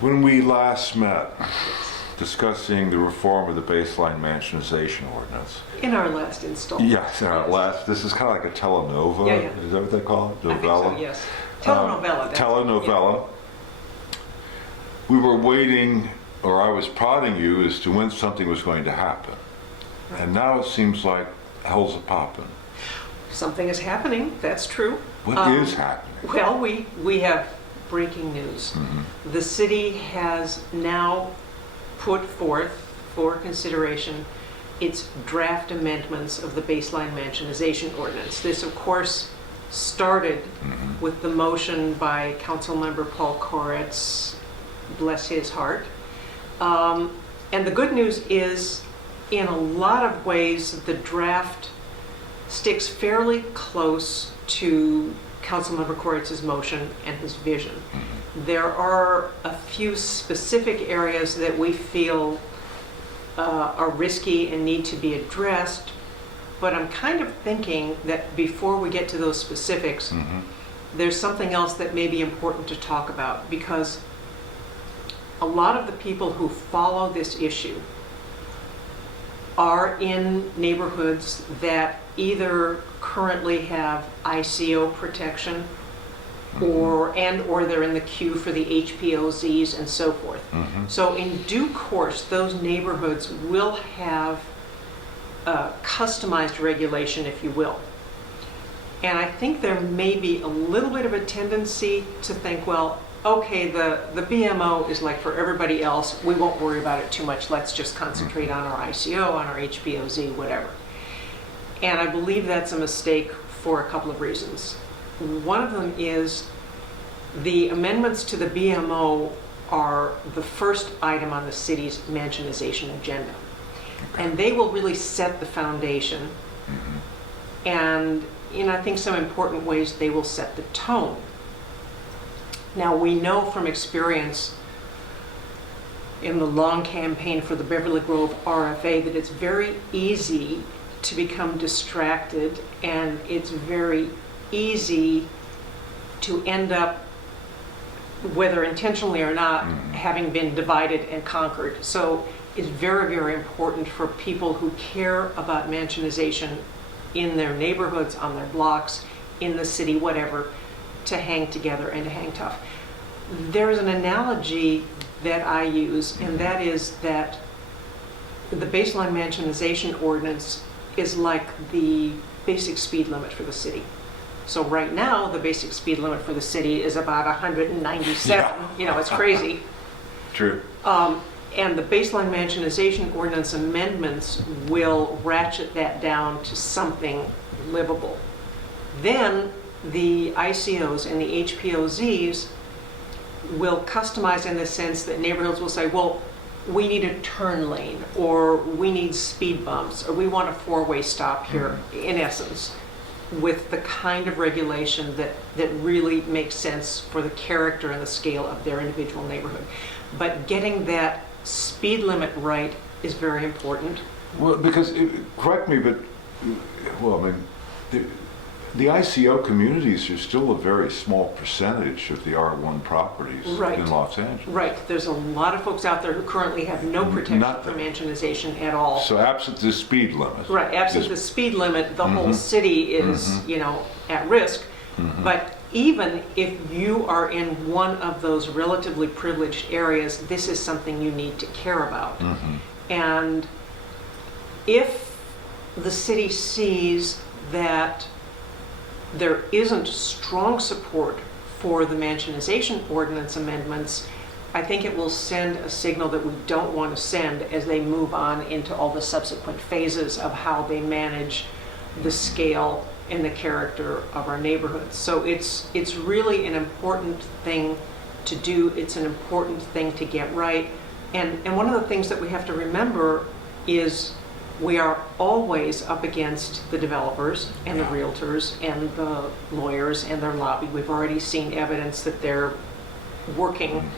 When we last met, discussing the reform of the Baseline Mansionization Ordinance. In our last installment. Yes, in our last, this is kind of like a telenova. Yeah, yeah. Is that what they call it? I think Novella? so, yes. Telenovela. that's it, Telenovela. We were waiting, or I was prodding you as to when something was going to happen. Right. And now it seems like hell's a popping. yeah. Something is happening, that's true. What is happening? Well, we have breaking news. Mm-hmm. The city has now put forth for consideration its draft amendments of the Baseline Mansionization Ordinance. This, of course, started Mm-hmm. with the motion by Councilmember Paul Koretz, bless his heart. And the good news is, in a lot of ways, the draft sticks fairly close to Councilmember Koretz's motion and his vision. Mm-hmm. There are a few specific areas that we feel are risky and need to be addressed, but I'm kind of thinking that before we get to those specifics, Mm-hmm. there's something else that may be important to talk about, because a lot of the people who follow this issue are in neighborhoods that either currently have ICO protection or they're in the queue for the HPOZs and so forth. Mm-hmm. So in due course, those neighborhoods will have customized regulation, if you will. And I think there may be a little bit of a tendency to think, well, okay, the BMO is like for everybody else, we won't worry about it too much, let's just concentrate on our ICO, on our HPOZ, whatever. And I believe that's a mistake for a couple of reasons. One of them is the amendments to the BMO are the first item on the city's mansionization agenda. And they will really set the foundation. Mm-hmm. And in, I think, some important ways, they will set the tone. Now, we know from experience in the long campaign for the Beverly Grove RFA that it's very easy to become distracted, and it's very easy to end up, whether intentionally or not, having been divided and conquered. So it's very, very important for people who care about mansionization in their neighborhoods, on their blocks, in the city, whatever, to hang together and to hang tough. There's an analogy that I use, and that is that the Baseline Mansionization Ordinance is like the basic speed limit for the city. So right now, the basic speed limit for the city is about 197. Yeah. You know, it's crazy. True. And the Baseline Mansionization Ordinance amendments will ratchet that down to something livable. Then the ICOs and the HPOZs will customize in the sense that neighborhoods will say, well, we need a turn lane, or we need speed bumps, or we want a four-way stop here, in essence, with the kind of regulation that really makes sense for the character and the scale of their individual neighborhood. But getting that speed limit right is very important. Well, because, correct me, but, well, I mean, the ICO communities are still a very small percentage of the R1 properties Right. in Los Angeles. Right, there's a lot of folks out there who currently have no protection Nothing. from mansionization at all. So absent the speed limit. Right, absent the speed limit, the whole city is, you know, at risk. But even if you are in one of those relatively privileged areas, this is something you need to care about. And if the city sees that there isn't strong support for the Mansionization Ordinance amendments, I think it will send a signal that we don't want to send as they move on into all the subsequent phases of how they manage the scale and the character of our neighborhoods. So it's really an important thing to do. It's an important thing to get right. And one of the things that we have to remember is we are always up against the developers and the realtors and the lawyers and their lobby. We've already seen evidence that they're working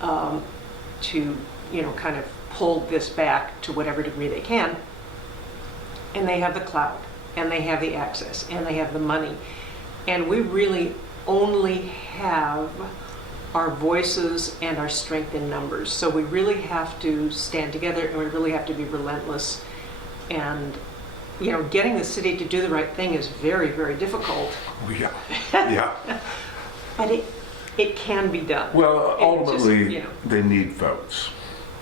to, you know, kind of pull this back to whatever degree they can. And they have the clout, and they have the access, and they have the money. And we really only have our voices and our strength in numbers. So we really have to stand together, and we really have to be relentless. And, you know, getting the city to do the right thing is very, very difficult. Yeah, yeah. But it can be done. Well, It ultimately, just, you know. they need votes.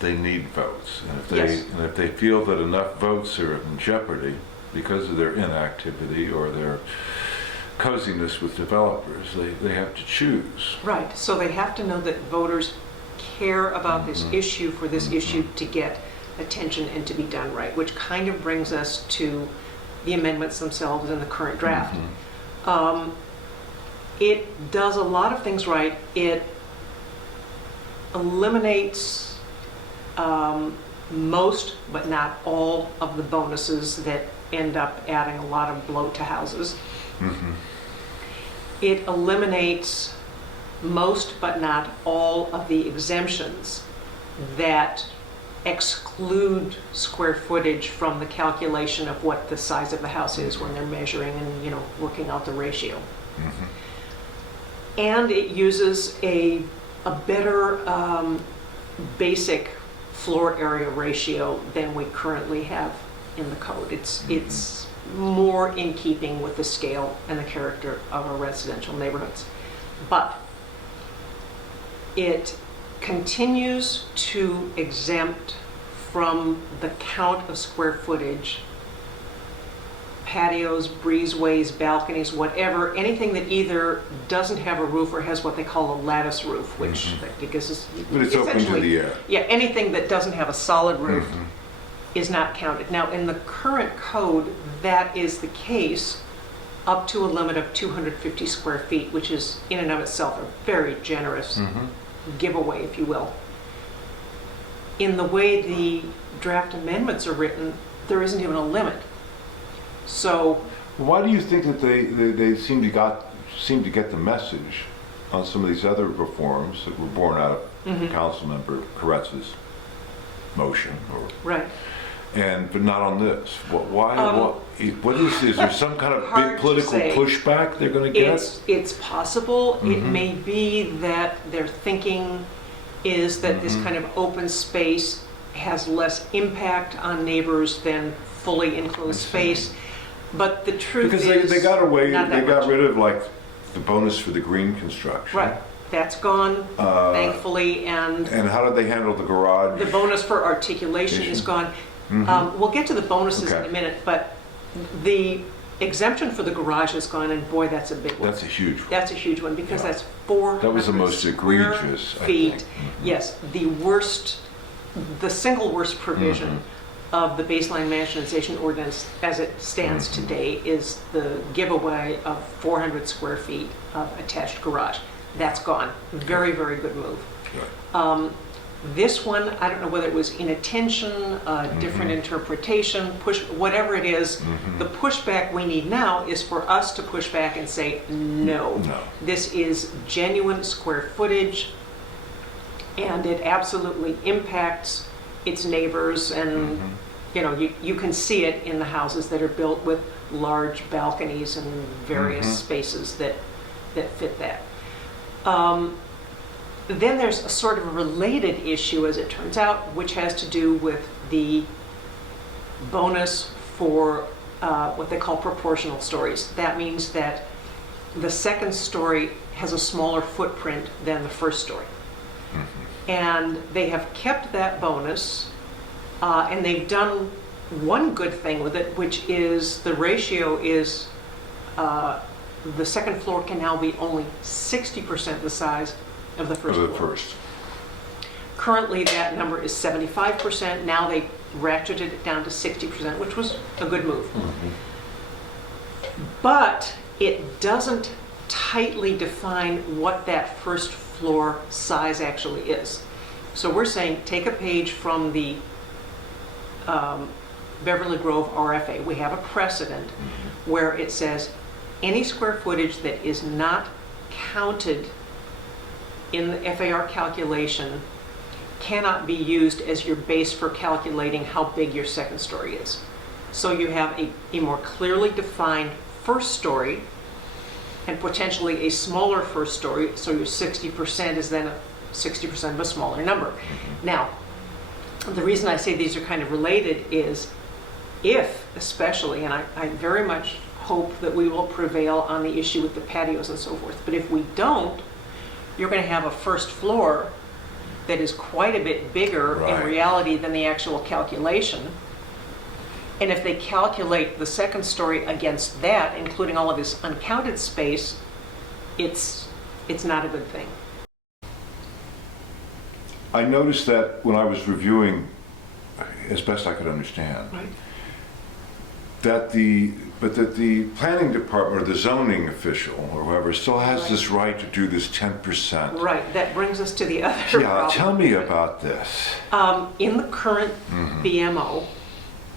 They need votes. Yes. And if they feel that enough votes are in jeopardy because of their inactivity or their coziness with developers, they have to choose. Right, so they have to know that voters care about this issue for this issue to get attention and to be done right, which kind of brings us to the amendments themselves in the current draft. It does a lot of things right. It eliminates most, but not all, of the bonuses that end up adding a lot of bloat to houses. It eliminates most, but not all, of the exemptions that exclude square footage from the calculation of what the size of the house is when they're measuring and, you know, working out the ratio. And it uses a better basic floor area ratio than we currently have in the code. It's more in keeping with the scale and the character of our residential neighborhoods. But it continues to exempt from the count of square footage patios, breezeways, balconies, whatever, anything that either doesn't have a roof or has what they call a lattice roof, which I guess is But it's open to essentially, the air. yeah, anything that doesn't have a solid roof is not counted. Now, in the current code, that is the case up to a limit of 250 square feet, which is in and of itself a very generous giveaway, if you will. In the way the draft amendments are written, there isn't even a limit. So Why do you think that they seem to get the message on some of these other reforms that were born out of Councilmember Koretz's motion, right. but not on this? What is there some kind of Hard big to political say. pushback they're going to get? It's possible. It may be that their thinking is that this kind of open space has less impact on neighbors than fully enclosed space. But the truth Because is, they got away, not they that got much. rid of like the bonus for the green construction. Right, that's gone, thankfully, and And how did they handle the garage? the bonus for articulation is gone. We'll get to the bonuses in Okay. a minute, but the exemption for the garage is gone, and boy, that's a big one. That's a huge one. That's a huge one, because Yeah. that's 400 That was the most square egregious, I feet. think. Yes, the single worst provision of the Baseline Mansionization Ordinance as it stands today is the giveaway of 400 square feet of attached garage. That's gone. Very, very good move. Good. This one, I don't know whether it was inattention, different interpretation, whatever it is. The pushback we need now is for us to push back and say, no. This is genuine square footage, and it absolutely impacts its neighbors, and you know, you can see it in the houses that are built with large balconies and various spaces that fit that. Then there's a sort of a related issue, as it turns out, which has to do with the bonus for what they call proportional stories. That means that the second story has a smaller footprint than the first story. And they have kept that bonus, and they've done one good thing with it, which is the ratio is the second floor can now be only 60% the size of the first floor. Currently, that number is 75%. Now they ratcheted it down to 60%, which was a good move. But it doesn't tightly define what that first floor size actually is. So we're saying take a page from the Beverly Grove RFA. We have a precedent where it says any square footage that is not counted in the FAR calculation cannot be used as your base for calculating how big your second story is. So you have a more clearly defined first story, and potentially a smaller first story, so your 60% is then 60% of a smaller number. Now, the reason I say these are kind of related is if, especially, and I very much hope that we will prevail on the issue with the patios and so forth, but if we don't, you're going to have a first floor that is quite a bit bigger in reality than the actual calculation. And if they calculate the second story against that, including all of this uncounted space, it's not a good thing. I noticed that when I was reviewing, as best I could understand, that the planning department or the zoning official or whoever still has this right to do this 10%. Right, that brings us to the other Yeah, problem. tell me about this. In the current BMO,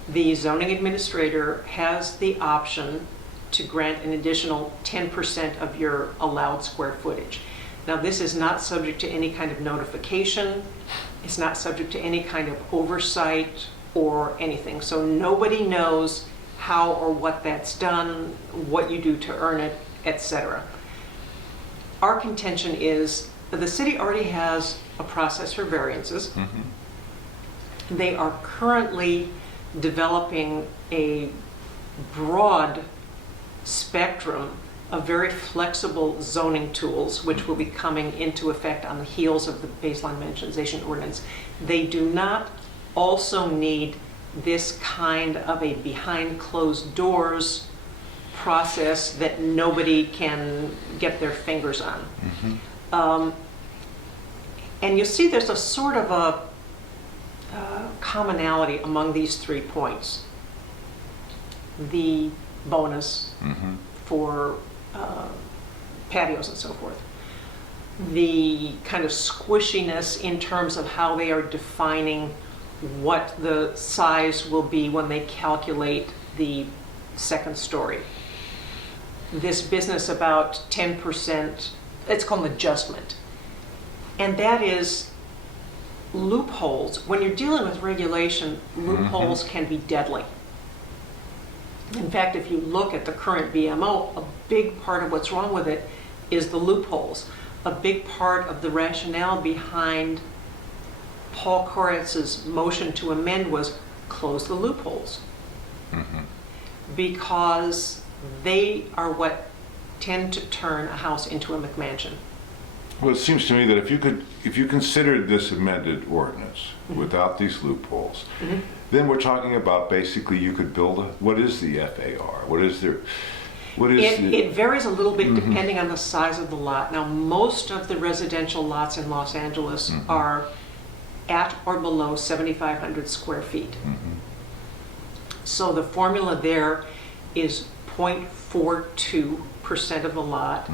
the zoning administrator has the option to grant an additional 10% of your allowed square footage. Now, this is not subject to any kind of notification. It's not subject to any kind of oversight or anything. So nobody knows how or what that's done, what you do to earn it, etc. Our contention is that the city already has a process for variances. They are currently developing a broad spectrum of very flexible zoning tools, which will be coming into effect on the heels of the Baseline Mansionization Ordinance. They do not also need this kind of a behind closed doors process that nobody can get their fingers on. And you see there's a sort of a commonality among these 3 points. The bonus for patios and so forth. The kind of squishiness in terms of how they are defining what the size will be when they calculate the second story. This business about 10%, it's called an adjustment. And that is loopholes. When you're dealing with regulation, loopholes can be deadly. In fact, if you look at the current BMO, a big part of what's wrong with it is the loopholes. A big part of the rationale behind Paul Koretz's motion to amend was close the loopholes. Because they are what tend to turn a house into a McMansion. Well, it seems to me that if you considered this amended ordinance without these loopholes, then we're talking about basically you could build what is the FAR? It varies a little bit depending on the size of the lot. Now, most of the residential lots in Los Angeles are at or below 7,500 square feet. So the formula there is 0.42% of the lot.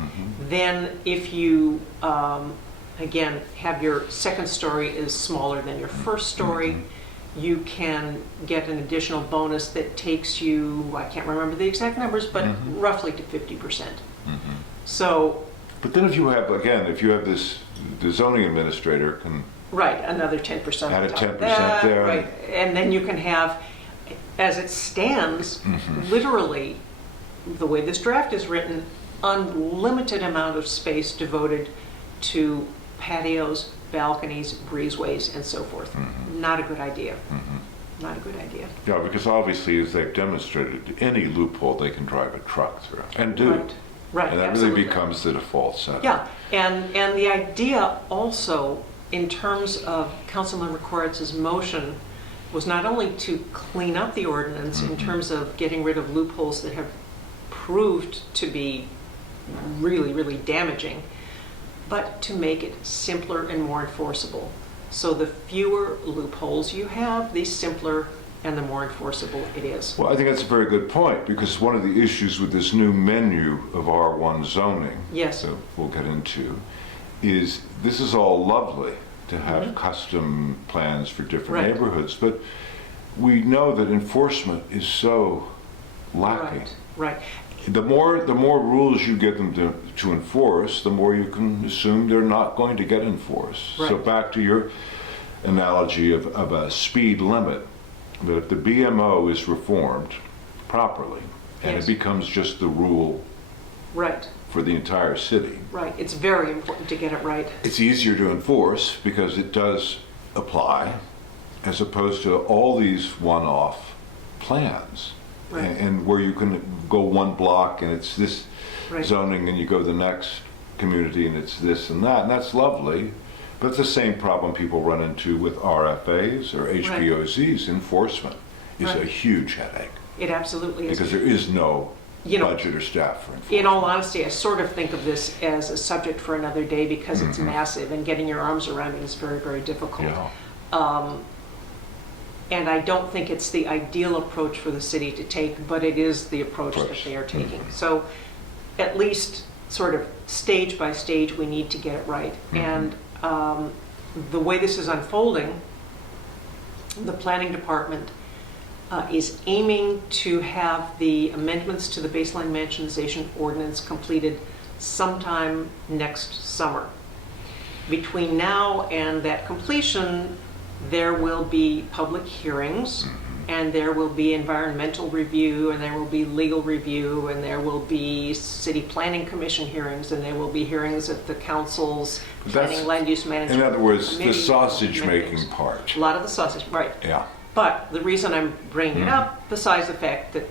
Then if you, again, have your second story is smaller than your first story, you can get an additional bonus that takes you, I can't remember the exact numbers, but roughly to 50%. So. But then if you have this, the zoning administrator can. Right, another 10% add a on top 10% of that, there. right. And then you can have, as it stands, literally, the way this draft is written, unlimited amount of space devoted to patios, balconies, breezeways, and so forth. Not a good idea. Not a good idea. Yeah, because obviously, as they've demonstrated, any loophole they can drive a truck through, and do. Right, and that absolutely. really becomes the default setup. Yeah, and the idea also, in terms of Councilmember Koretz's motion, was not only to clean up the ordinance in terms of getting rid of loopholes that have proved to be really, really damaging, but to make it simpler and more enforceable. So the fewer loopholes you have, the simpler and the more enforceable it is. Well, I think that's a very good point, because one of the issues with this new menu of R1 zoning that we'll get into is this is all lovely to have custom plans for different neighborhoods, but we know that enforcement is so lacking. Right. The more rules you get them to enforce, the more you can assume they're not going to get enforced. Right. So back to your analogy of a speed limit, that if the BMO is reformed properly and it becomes just the rule for the entire city. Right, it's very important to get it right. It's easier to enforce because it does apply, as opposed to all these one-off plans. Right. And where you can go one block and it's this Right. zoning, and you go to the next community and it's this and that, and that's lovely. But it's the same problem people run into with RFAs or HPOZs. Enforcement is a Right. huge headache It absolutely is. because there is no You know, budget or staff for enforcement. in all honesty, I sort of think of this as a subject for another day because it's massive and getting your arms around it is very, very difficult. Yeah. And I don't think it's the ideal approach for the city to take, but it is the approach that they are taking. So at least sort of stage by stage, we need to get it right. And the way this is unfolding, the planning department is aiming to have the amendments to the Baseline Mansionization Ordinance completed sometime next summer. Between now and that completion, there will be public hearings, and there will be environmental review, and there will be legal review, and there will be city planning commission hearings, and there will be hearings at the council's planning land use management. In other words, the committee, sausage-making amendments. part. A lot of the sausage, right. Yeah. But the reason I'm bringing it up, besides the fact that,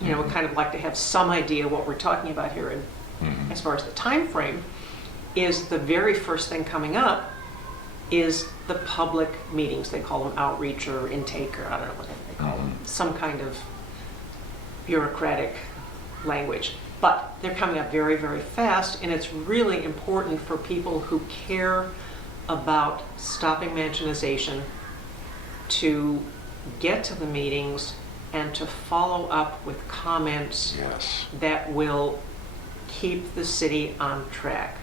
we kind of like to have some idea what we're talking about here, and as far as the time frame, is the very first thing coming up is the public meetings. They call them outreach or intake, or I don't know what they call them, some kind of bureaucratic language. But they're coming up very, very fast, and it's really important for people who care about stopping mansionization to get to the meetings and to follow up with comments that will keep the city on track,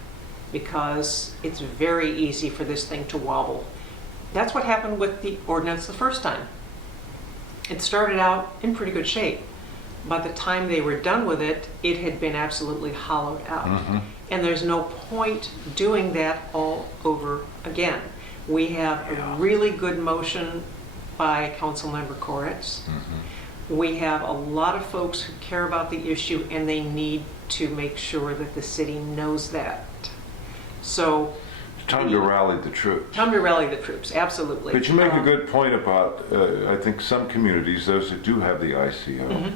because it's very easy for this thing to wobble. That's what happened with the ordinance the first time. It started out in pretty good shape. By the time they were done with it, it had been absolutely hollowed out. And there's no point doing that all over again. We have a really good motion by Councilmember Koretz. We have a lot of folks who care about the issue, and they need to make sure that the city knows that. So Time to rally the troops. Time to rally the troops, absolutely. But you make a good point about, I think some communities, those that do have the ICO,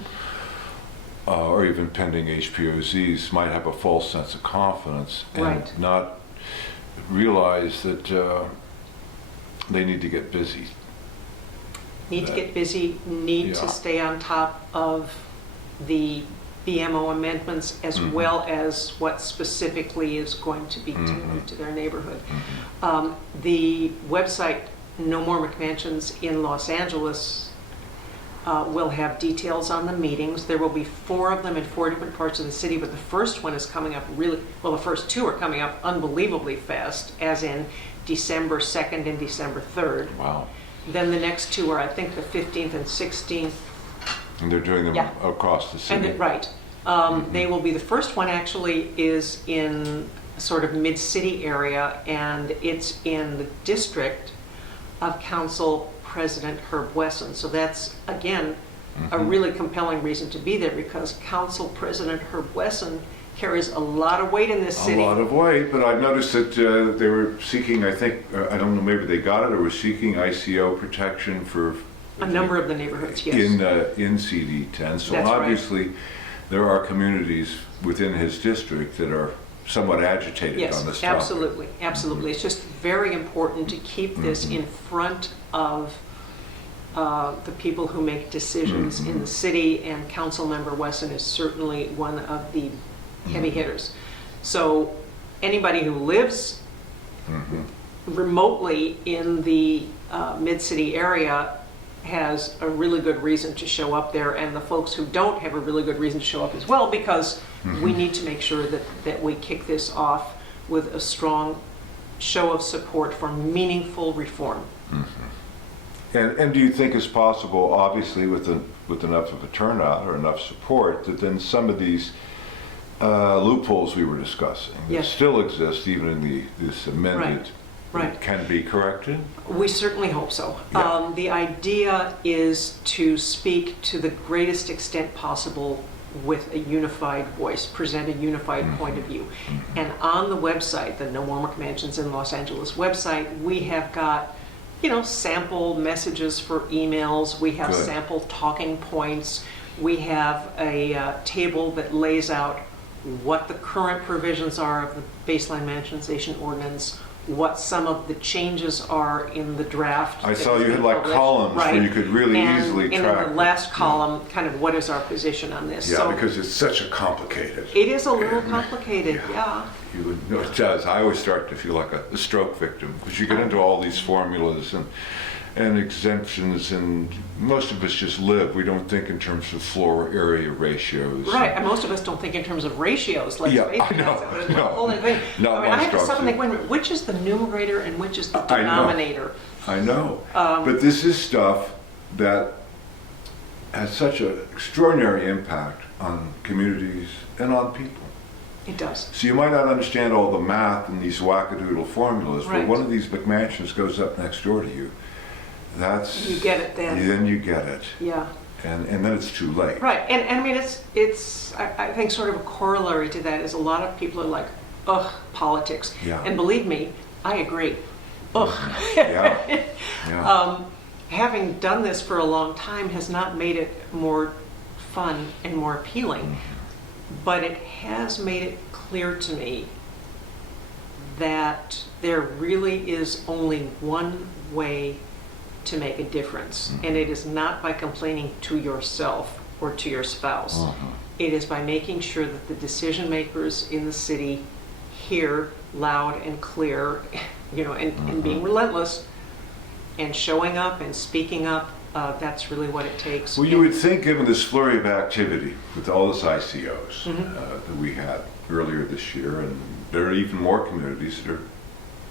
or even pending HPOZs, might have a false sense of confidence and not realize that they need to get busy. Need to get busy, need to stay on top of the BMO amendments, as well as what specifically is going to be tailored to their neighborhood. The website No More McMansions in Los Angeles will have details on the meetings. There will be 4 of them in 4 different parts of the city, but the first one is coming up really, well, the first 2 are coming up unbelievably fast, as in December 2nd and December 3rd. Wow. Then the next 2 are, I think, the 15th and 16th. And they're doing them across the city. They will be, the first one actually is in sort of mid-city area, and it's in the district of Council President Herb Wesson. So that's, again, a really compelling reason to be there, because Council President Herb Wesson carries a lot of weight in this city. A lot of weight, but I've noticed that they were seeking, I think, I don't know, maybe they got it or were seeking ICO protection for a number of the neighborhoods, yes. In CD10. So That's obviously there are communities within his district that are somewhat agitated on this topic. Absolutely, absolutely. It's just very important to keep this in front of the people who make decisions in the city, and Councilmember Wesson is certainly one of the heavy hitters. So anybody who lives remotely in the mid-city area has a really good reason to show up there, and the folks who don't have a really good reason to show up as well, because we need to make sure that we kick this off with a strong show of support for meaningful reform. And do you think it's possible, obviously with enough of a turnout or enough support, that then some of these loopholes we were discussing that still exist even in this amended can be corrected? We certainly hope so. Yeah. The idea is to speak to the greatest extent possible with a unified voice, present a unified point of view. And on the website, the No More McMansions in Los Angeles website, we have got, sample messages for emails. We have Good. sample talking points. We have a table that lays out what the current provisions are of the Baseline Mansionization Ordinance, what some of the changes are in the draft. I saw you had like columns where you could really easily track. And in the last column, kind of what is our position on this. Yeah, So because it's such a complicated. it is a little complicated, yeah. You would know it does. I always start to feel like a stroke victim because you get into all these formulas and exemptions, and most of us just live. We don't think in terms of floor area ratios. Right, and most of us don't think in terms of ratios. Let's face it. I know. That's a whole other thing. Not I have to monstrosity. stop and think, wait a minute, which is the numerator and which is the I know. denominator? I know. But this is stuff that has such an extraordinary impact on communities and on people. It does. So you might not understand all the math and these wackadoodle formulas, Right. but one of these McMansions goes up next door to you. That's You get it then. Then you get it, Yeah. and then it's too late. Right, and I mean, I think sort of a corollary to that is a lot of people are like, ugh, politics. Yeah. And believe me, I agree. Ugh. Yeah. Yeah. Having done this for a long time has not made it more fun and more appealing, but it has made it clear to me that there really is only one way to make a difference, and it is not by complaining to yourself or to your spouse. It is by making sure that the decision makers in the city hear loud and clear, and being relentless and showing up and speaking up. That's really what it takes. Well, you would think, given this flurry of activity with all this ICOs that we had earlier this year, and there are even more communities that are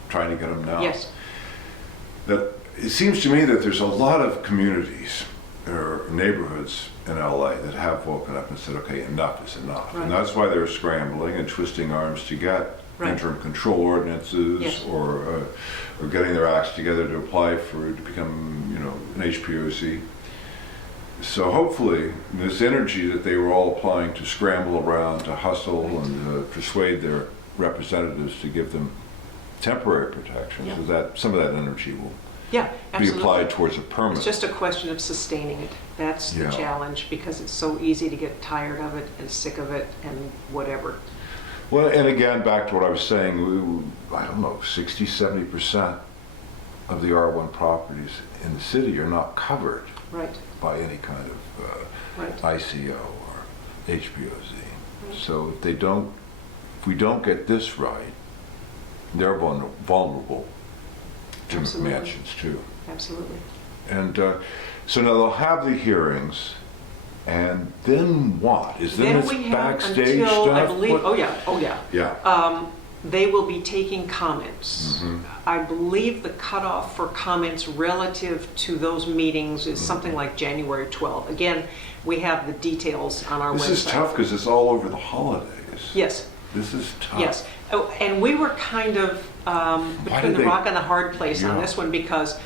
trying to get them now. Yes. That it seems to me that there's a lot of communities or neighborhoods in LA that have woken up and said, okay, enough is enough. Right. And that's why they're scrambling and twisting arms to get Right. interim control ordinances, Yes. or getting their acts together to apply to become, an HPOC. So hopefully this energy that they were all applying to scramble around, to hustle, Right. and persuade their representatives to give them temporary protection, Yeah. so that some of that energy will Yeah, be absolutely. applied towards a permit. It's just a question of sustaining it. That's the Yeah. challenge, because it's so easy to get tired of it and sick of it and whatever. Well, and again, back to what I was saying, I don't know, 60, 70% of the R1 properties in the city are not covered Right, by any kind of right. ICO or HPOZ. So if we don't get this right, they're vulnerable to Absolutely. McMansions too. Absolutely. And so now they'll have the hearings, and then what? Then we it's have backstage until, stuff? I believe, What- oh yeah. Yeah. They will be taking comments. I believe the cutoff for comments relative to those meetings is something like January 12th. Again, we have the details on our website. This is tough because it's all over the holidays. Yes, This is tough. yes. Oh, and we were kind of between did the they- rock and the hard place on Yeah. this one, because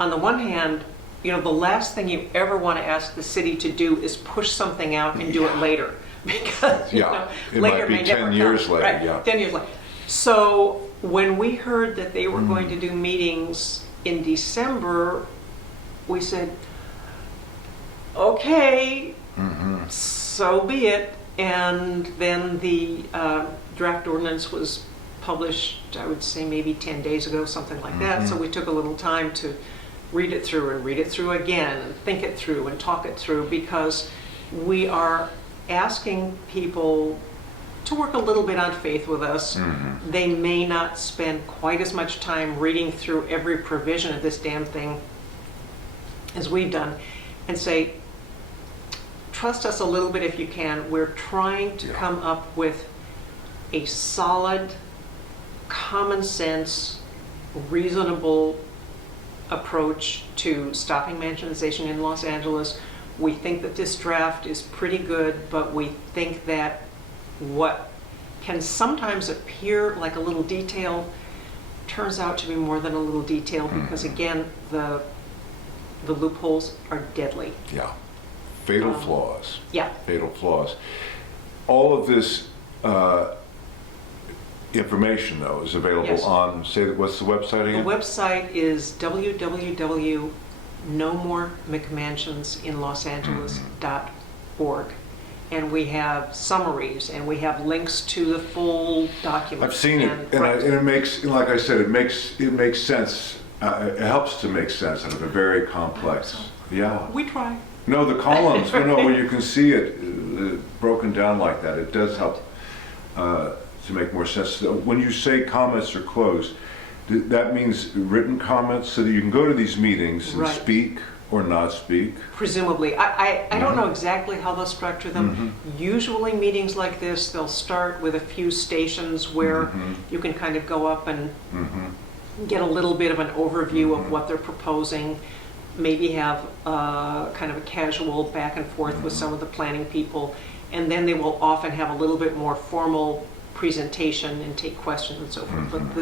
on the one hand, the last thing you ever want to ask the city to do is push something out and do it later. Because Yeah. It later might be may 10 never years come. later, Right, yeah. 10 years later. So when we heard that they were going to do meetings in December, we said, okay, so be it. And then the draft ordinance was published, I would say maybe 10 days ago, something like that. So we took a little time to read it through and read it through again and think it through and talk it through, because we are asking people to work a little bit on faith with us. They may not spend quite as much time reading through every provision of this damn thing as we've done, and say, trust us a little bit if you can. We're trying to come up with a solid, common sense, reasonable approach to stopping mansionization in Los Angeles. We think that this draft is pretty good, but we think that what can sometimes appear like a little detail turns out to be more than a little detail, because again, the loopholes are deadly. Yeah. Fatal flaws. Yeah. Fatal flaws. All of this information, though, is available Yes. on, say, what's the website The again? website is www.nomoremcmansionsinlosangeles.org. And we have summaries, and we have links to the full document. I've seen it, and it makes, like I said, it makes sense. It helps to make sense out of a very complex. Yeah. We try. No, the columns. When you can see it broken down like that, it does help to make more sense. When you say comments are closed, that means written comments, so that you can go to these meetings and Right. speak or not speak. Presumably. I don't know exactly how they'll structure them. Usually meetings like this, they'll start with a few stations where you can kind of go up and get a little bit of an overview of what they're proposing, maybe have kind of a casual back and forth with some of the planning people, and then they will often have a little bit more formal presentation and take questions and so forth. But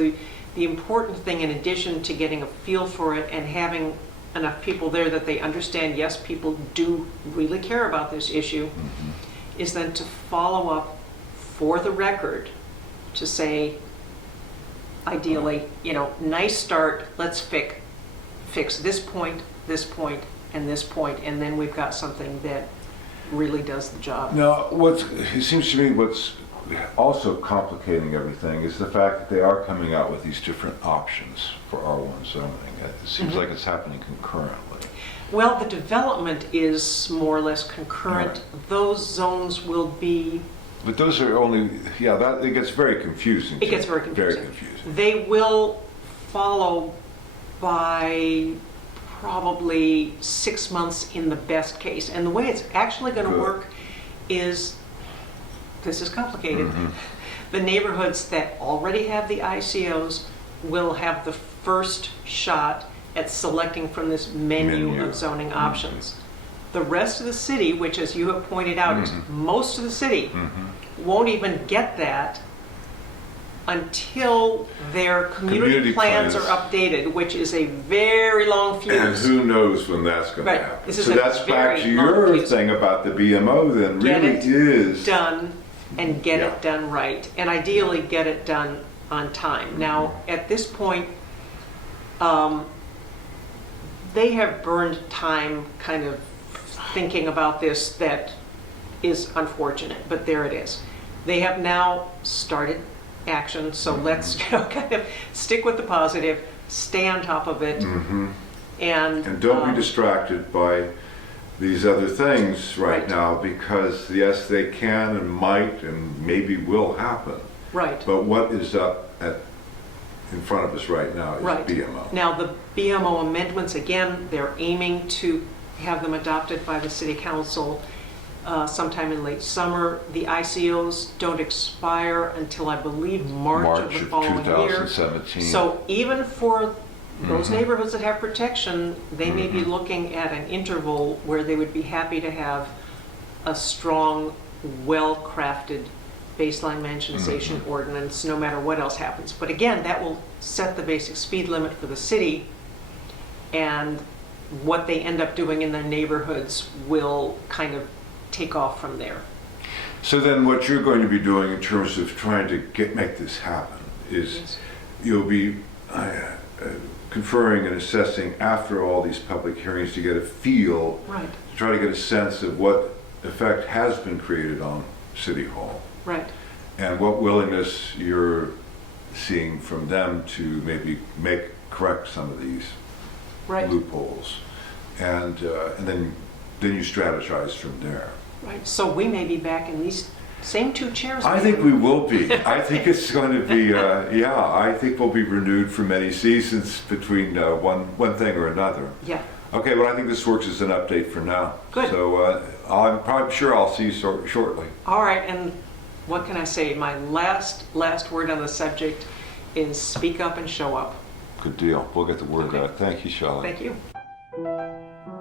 the important thing, in addition to getting a feel for it and having enough people there that they understand, yes, people do really care about this issue, is then to follow up for the record to say, ideally, nice start, let's fix this point, and this point, and then we've got something that really does the job. Now, it seems to me what's also complicating everything is the fact that they are coming out with these different options for R1 zoning. It seems like it's happening concurrently. Well, the development is more or less concurrent. Right. Those zones will be... But those are only, it gets very confusing. It gets very confusing. Very confusing. They will follow by probably 6 months in the best case. And the way it's actually going to Good. work is, this is complicated, the neighborhoods that already have the ICOs will have the first shot at selecting from this menu of zoning options. The rest of the city, which as you have pointed out is most of the city, won't even get that until their community plans are updated, which is a very long fuse. And who knows when that's going to happen. This is So a that's back very to long your fuse. thing about the BMO then, Get really it is. done and get Yeah. it done right, and ideally get it done on time. Now, at this point, they have burned time kind of thinking about this that is unfortunate, but there it is. They have now started action, so let's kind of stick with the positive, stay on top of it, and don't be distracted by these other things right Right. now, because yes, they can and might and maybe will happen. right. But what is up in front of us right now is Right. BMO. Now, the BMO amendments, again, they're aiming to have them adopted by the City Council sometime in late summer. The ICOs don't expire until, I believe, March of the following year. 2017. So even for those neighborhoods that have protection, they may be looking at an interval where they would be happy to have a strong, well-crafted baseline mansionization ordinance, no matter what else happens. But again, that will set the basic speed limit for the city, and what they end up doing in their neighborhoods will kind of take off from there. So then what you're going to be doing in terms of trying to make this happen is Yes. you'll be conferring and assessing after all these public hearings to get a feel, Right, to try to get a sense of what effect has been created on City Hall right. and what willingness you're seeing from them to maybe correct some of these Right, loopholes, and then you strategize from there. right. So we may be back in these same two chairs. I think we will be. I think it's going to be, I think we'll be renewed for many seasons between one thing or another. Yeah, Okay, well, I think this works as an update for now. Good. So I'm probably sure I'll see you shortly. all right. And what can I say? My last word on the subject is speak up and show up. Good deal. We'll get the word Okay. out. Thank you, Shelley. Thank you.